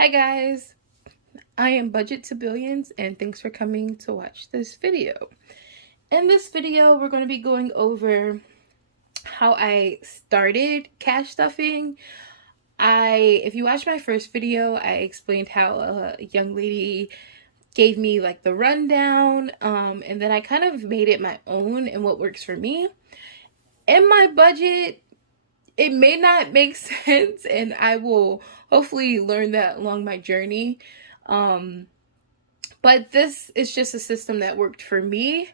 Hi guys, I am Budget to Billions and thanks for coming to watch this video. In this video, we're going to be going over how I started cash stuffing. If you watched my first video, I explained how a young lady gave me like the rundown, and then I kind of made it my own and what works for me. In my budget, it may not make sense, and I will hopefully learn that along my journey. But this is just a system that worked for me.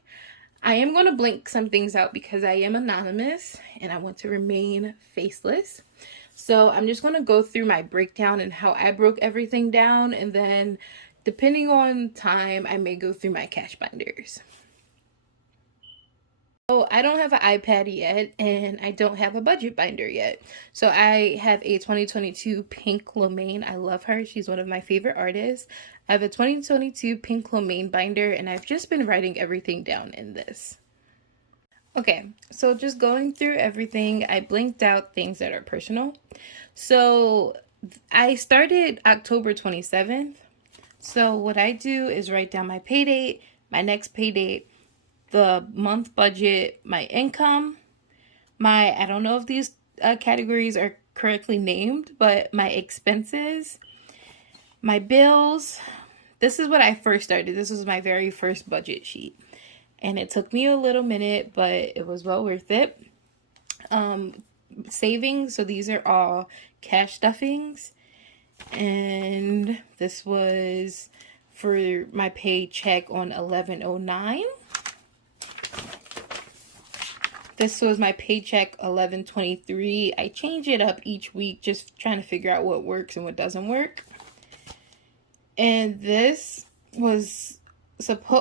I am going to blink some things out because I am anonymous and I want to remain faceless. So I'm just going to go through my breakdown and how I broke everything down, and then depending on time, I may go through my cash binders. So I don't have an iPad yet, and I don't have a budget binder yet. So I have a 2022 Pink Lomaine. I love her. She's one of my favorite artists. I have a 2022 Pink Lomaine binder, and I've just been writing everything down in this. Okay, so just going through everything, I blinked out things that are personal. So I started October 27th. So what I do is write down my pay date, my next pay date, the month budget, my income, I don't know if these categories are correctly named, but my expenses, my bills. This is what I first started. This was my very first budget sheet. And it took me a little minute, but it was well worth it. Savings, so these are all cash stuffings. And this was for my paycheck on 11/09. This was my paycheck 11/23. I change it up each week, just trying to figure out what works and what doesn't work. And this was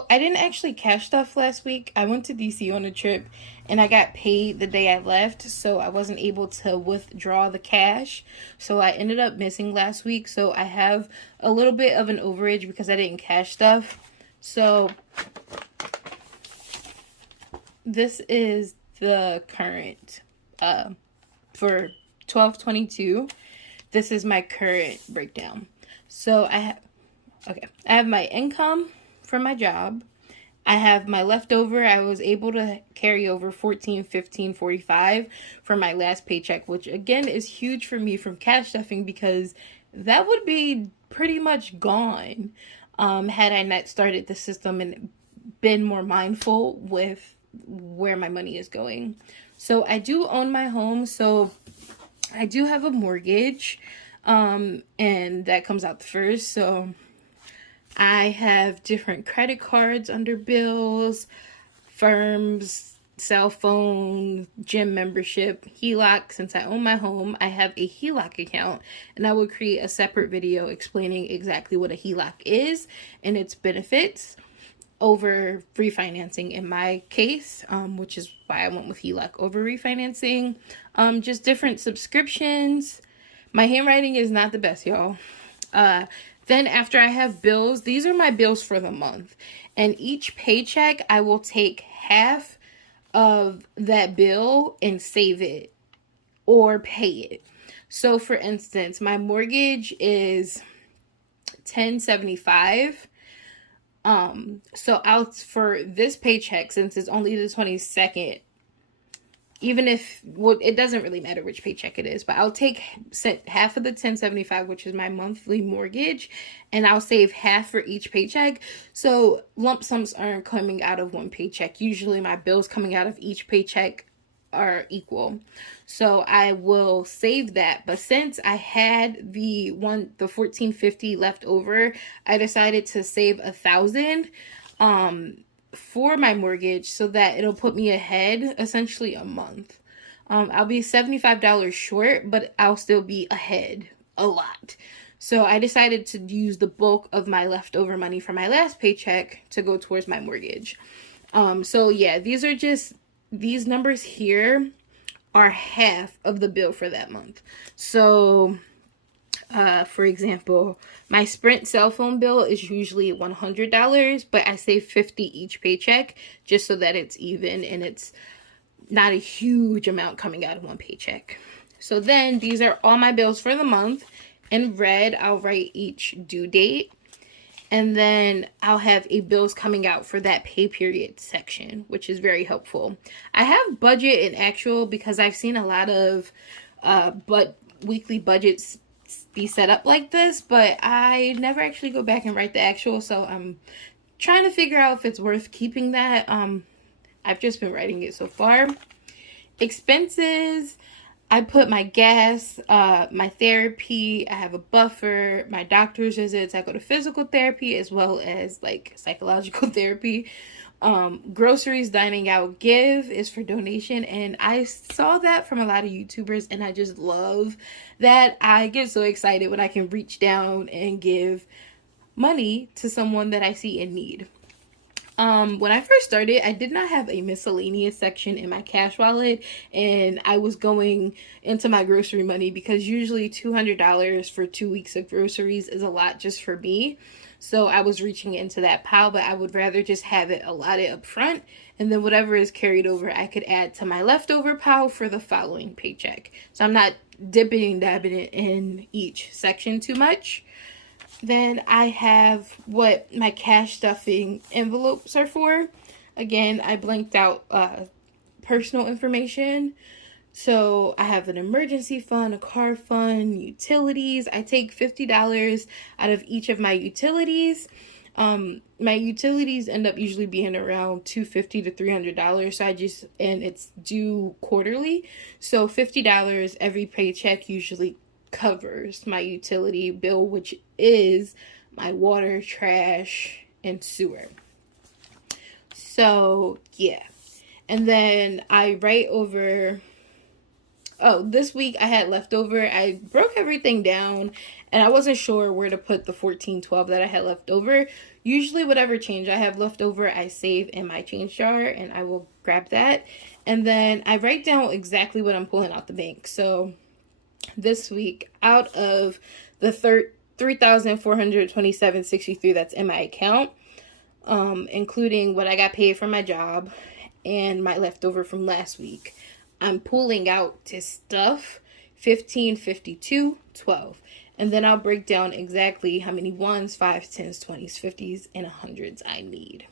I didn't actually cash stuff last week. I went to DC on a trip and I got paid the day I left, so I wasn't able to withdraw the cash. So I ended up missing last week. So I have a little bit of an overage because I didn't cash stuff. So this is the current for 12/22. This is my current breakdown. So I have my income from my job. I have my leftover. I was able to carry over $14, $15, $45 from my last paycheck, which again is huge for me from cash stuffing because that would be pretty much gone had I not started the system and been more mindful with where my money is going. So I do own my home, so I do have a mortgage, and that comes out first. So I have different credit cards under bills, firms, cell phone, gym membership, HELOC. Since I own my home, I have a HELOC account, and I will create a separate video explaining exactly what a HELOC is and its benefits over refinancing in my case, which is why I went with HELOC over refinancing. Just different subscriptions. My handwriting is not the best, y'all. Then after I have bills, these are my bills for the month. And each paycheck, I will take half of that bill and save it or pay it. So for instance, my mortgage is $10.75. So for this paycheck, since it's only the 22nd, even if, it doesn't really matter which paycheck it is, but I'll take half of the $10.75, which is my monthly mortgage, and I'll save half for each paycheck. So lump sums aren't coming out of one paycheck. Usually my bills coming out of each paycheck are equal. So I will save that. But since I had the $14.50 left over, I decided to save $1,000 for my mortgage so that it'll put me ahead essentially a month. I'll be $75 short, but I'll still be ahead a lot. So I decided to use the bulk of my leftover money from my last paycheck to go towards my mortgage. So yeah, these numbers here are half of the bill for that month. So for example, my Sprint cell phone bill is usually $100, but I save $50 each paycheck just so that it's even and it's not a huge amount coming out of one paycheck. So then these are all my bills for the month. In red, I'll write each due date. And then I'll have a bills coming out for that pay period section, which is very helpful. I have budget and actual because I've seen a lot of weekly budgets be set up like this, but I never actually go back and write the actual, so I'm trying to figure out if it's worth keeping that. I've just been writing it so far. Expenses, I put my gas, my therapy, I have a buffer, my doctor's visits, I go to physical therapy as well as like psychological therapy. Groceries, dining out, give is for donation, and I saw that from a lot of YouTubers, and I just love that. I get so excited when I can reach down and give money to someone that I see in need. When I first started, I did not have a miscellaneous section in my cash wallet, and I was going into my grocery money because usually $200 for 2 weeks of groceries is a lot just for me. So I was reaching into that pile, but I would rather just have it allotted up front, and then whatever is carried over, I could add to my leftover pile for the following paycheck. So I'm not dipping and dabbing it in each section too much. Then I have what my cash stuffing envelopes are for. Again, I blanked out personal information. So I have an emergency fund, a car fund, utilities. I take $50 out of each of my utilities. My utilities end up usually being around $250 to $300. So and it's due quarterly. So $50 every paycheck usually covers my utility bill, which is my water, trash, and sewer. So yeah. And then I write over, this week I had leftover. I broke everything down and I wasn't sure where to put the $14.12 that I had left over. Usually whatever change I have left over, I save in my change jar and I will grab that. And then I write down exactly what I'm pulling out the bank. So this week, out of the $3,427.63 that's in my account, including what I got paid from my job and my leftover from last week, I'm pulling out to stuff $15.52.12, and then I'll break down exactly how many ones, fives, tens, 20s, 50s, and 100s I need.